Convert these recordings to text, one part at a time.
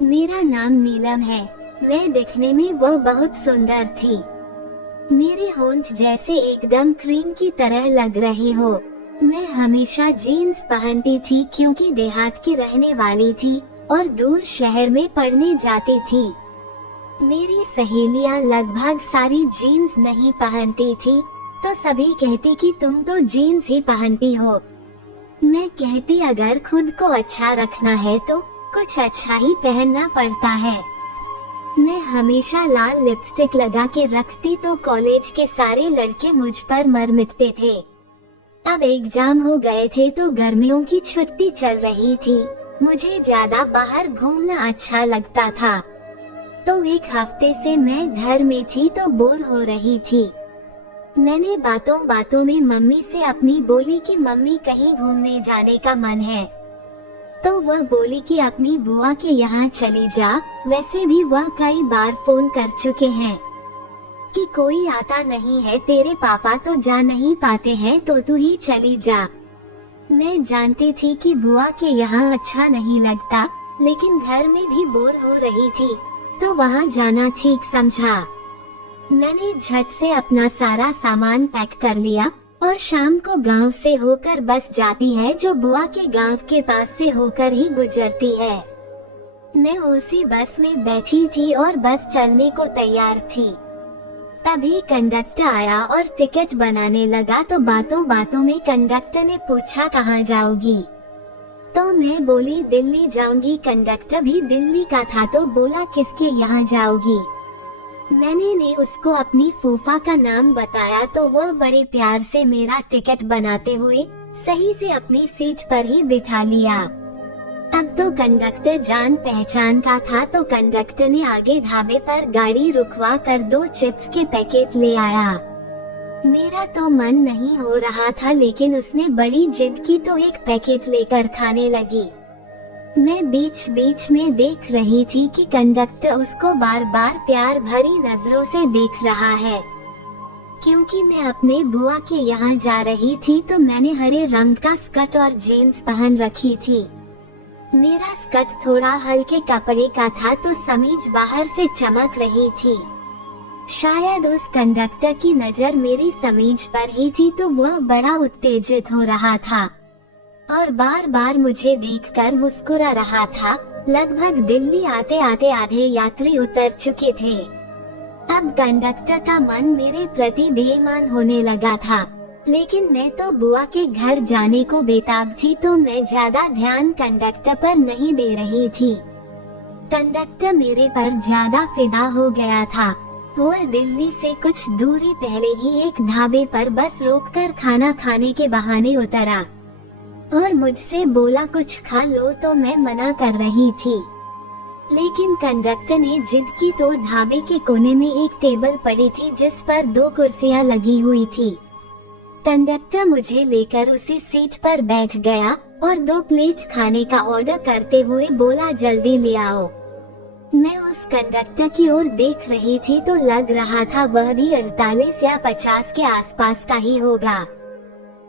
मेरा नाम नीलम है। मैं दिखने में वो बहुत सुंदर थी। मेरे होंठ जैसे एकदम क्रीम की तरह लग रहे हो। मैं हमेशा जीन्स पहनती थी क्योंकि देहात की रहने वाली थी और दूर शहर में पढ़ने जाती थी। मेरी सहेलियां लगभग सारी जीन्स नहीं पहनती थी, तो सभी कहती कि तुम तो जीन्स ही पहनती हो। मैं कहती अगर खुद को अच्छा रखना है तो कुछ अच्छा ही पहनना पड़ता है। मैं हमेशा लाल लिपस्टिक लगा के रखती तो कॉलेज के सारे लड़के मुझ पर मर मिटते थे। अब एग्जाम हो गए थे तो गर्मियों की छुट्टी चल रही थी। मुझे ज्यादा बाहर घूमना अच्छा लगता था, तो एक हफ्ते से मैं घर में थी तो बोर हो रही थी। मैंने बातों बातों में मम्मी से अपनी बोली कि मम्मी कहीं घूमने जाने का मन है, तो वह बोली कि अपनी बुआ के यहाँ चली जा। वैसे भी वह कई बार फोन कर चुके हैं कि कोई आता नहीं है, तेरे पापा तो जा नहीं पाते हैं तो तू ही चली जा। मैं जानती थी कि बुआ के यहाँ अच्छा नहीं लगता, लेकिन घर में भी बोर हो रही थी तो वहाँ जाना ठीक समझा। मैंने झट से अपना सारा सामान पैक कर लिया और शाम को गांव से होकर बस जाती है जो बुआ के गांव के पास से होकर ही गुजरती है। मैं उसी बस में बैठी थी और बस चलने को तैयार थी। तभी कंडक्टर आया और टिकट बनाने लगा, तो बातों बातों में कंडक्टर ने पूछा कहाँ जाओगी, तो मैं बोली दिल्ली जाऊंगी। कंडक्टर भी दिल्ली का था तो बोला किसके यहाँ जाओगी। मैंने उसको अपनी फूफा का नाम बताया तो वह बड़े प्यार से मेरा टिकट बनाते हुए सही से अपनी सीट पर ही बिठा लिया। अब तो कंडक्टर जान पहचान का था, तो कंडक्टर ने आगे ढाबे पर गाड़ी रुकवा कर 2 चिप्स के पैकेट ले आया। मेरा तो मन नहीं हो रहा था, लेकिन उसने बड़ी जिद की तो एक पैकेट लेकर खाने लगी। मैं बीच बीच में देख रही थी कि कंडक्टर उसको बार बार प्यार भरी नजरों से देख रहा है। क्योंकि मैं अपने बुआ के यहाँ जा रही थी तो मैंने हरे रंग का स्कर्ट और जीन्स पहन रखी थी। मेरा स्कर्ट थोड़ा हल्के कपड़े का था तो समीज बाहर से चमक रही थी। शायद उस कंडक्टर की नजर मेरी समीज पर ही थी तो वह बड़ा उत्तेजित हो रहा था और बार बार मुझे देखकर मुस्कुरा रहा था। लगभग दिल्ली आते आते आधे यात्री उतर चुके थे। अब कंडक्टर का मन मेरे प्रति बेईमान होने लगा था, लेकिन मैं तो बुआ के घर जाने को बेताब थी तो मैं ज्यादा ध्यान कंडक्टर पर नहीं दे रही थी। कंडक्टर मेरे पर ज्यादा फिदा हो गया था। वह दिल्ली से कुछ दूरी पहले ही एक ढाबे पर बस रोककर खाना खाने के बहाने उतरा और मुझसे बोला कुछ खा लो, तो मैं मना कर रही थी। लेकिन कंडक्टर ने जिद की तो ढाबे के कोने में एक टेबल पड़ी थी जिस पर 2 कुर्सियां लगी हुई थी। कंडक्टर मुझे लेकर उसी सीट पर बैठ गया और 2 प्लेट खाने का ऑर्डर करते हुए बोला जल्दी ले आओ। मैं उस कंडक्टर की ओर देख रही थी तो लग रहा था वह भी 48 या 50 के आसपास का ही होगा।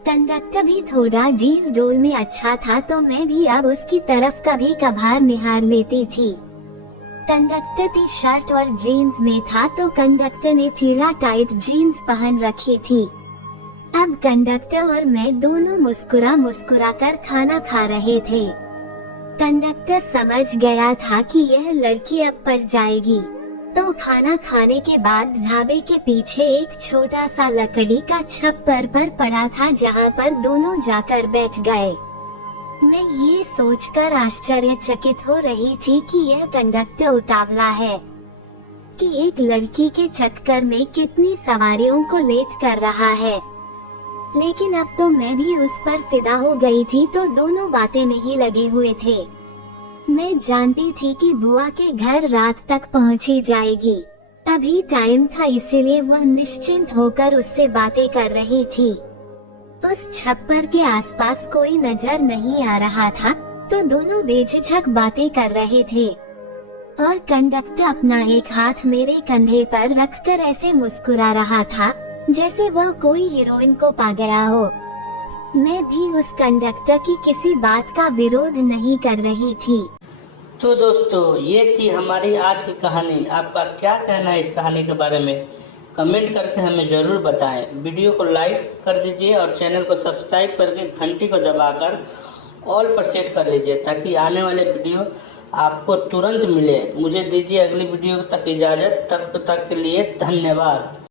कंडक्टर भी थोड़ा डील डोल में अच्छा था तो मैं भी अब उसकी तरफ कभी कभार निहार लेती थी। कंडक्टर टी शर्ट और जीन्स में था तो कंडक्टर ने थीरा टाइट जीन्स पहन रखी थी। अब कंडक्टर और मैं दोनों मुस्कुरा मुस्कुरा कर खाना खा रहे थे। कंडक्टर समझ गया था कि यह लड़की अब पड़ जाएगी, तो खाना खाने के बाद ढाबे के पीछे एक छोटा सा लकड़ी का छप्पर पर पड़ा था जहाँ पर दोनों जाकर बैठ गए। मैं ये सोचकर आश्चर्यचकित हो रही थी कि यह कंडक्टर उतावला है कि एक लड़की के चक्कर में कितनी सवारियों को लेट कर रहा है। लेकिन अब तो मैं भी उस पर फिदा हो गई थी तो दोनों बातें में ही लगे हुए थे। मैं जानती थी कि बुआ के घर रात तक पहुंची जाएगी। अभी टाइम था इसीलिए वह निश्चिंत होकर उससे बातें कर रही थी। उस छप्पर के आसपास कोई नजर नहीं आ रहा था तो दोनों बेझिझक बातें कर रहे थे और कंडक्टर अपना एक हाथ मेरे कंधे पर रखकर ऐसे मुस्कुरा रहा था जैसे वह कोई हीरोइन को पा गया हो। मैं भी उस कंडक्टर की किसी बात का विरोध नहीं कर रही थी, तो दोस्तों ये थी हमारी आज की कहानी। आपका क्या कहना है इस कहानी के बारे में? कमेंट करके हमें ज़रूर बताएं। वीडियो को लाइक कर दीजिए और चैनल को सब्सक्राइब करके घंटी को दबाकर ऑल पर सेट कर लीजिए ताकि आने वाले वीडियो आपको तुरंत मिले। मुझे दीजिए अगली वीडियो तक इजाज़त। तब तक के लिए धन्यवाद।